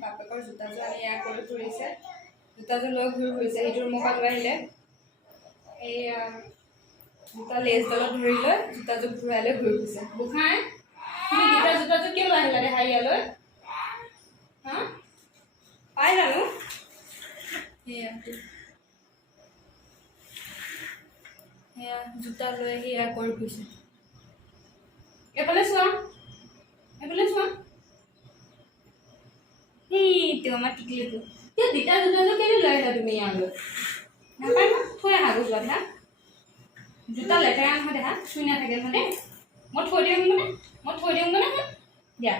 বাপেকৰ জোতাযোৰ আনি এয়া কৰি ফুৰিছে জোতাযোৰ লৈ ঘূৰি ফুৰিছে সিটোৰ মুখত লৈ আহিলে এইয়া জোতা লেজডালত ধৰি লৈ জোতাযোৰ ঘূৰাই লৈ ঘূৰি ফুৰিছে গোসাঁই তুমি গীতাৰ জোতাযোৰ কিয় লৈ আহিলা দেহা ইয়ালৈ হা পাই জানো সেয়া জোতা লৈ আহি এয়া কৰি ফুৰিছে এফালে চোৱা সেইটো আমাৰ টিকলিটো কিয় তিতা জোতাযোৰ কেলৈ লৈ আহিলা তুমি ইয়ালৈ নাপায় ন থৈ আহা গৈ যোৱা দেহা জোতা লেতেৰা নহয় দেহা চুই নাথাকে মানে মই থৈ দিওঁ মানে দিয়া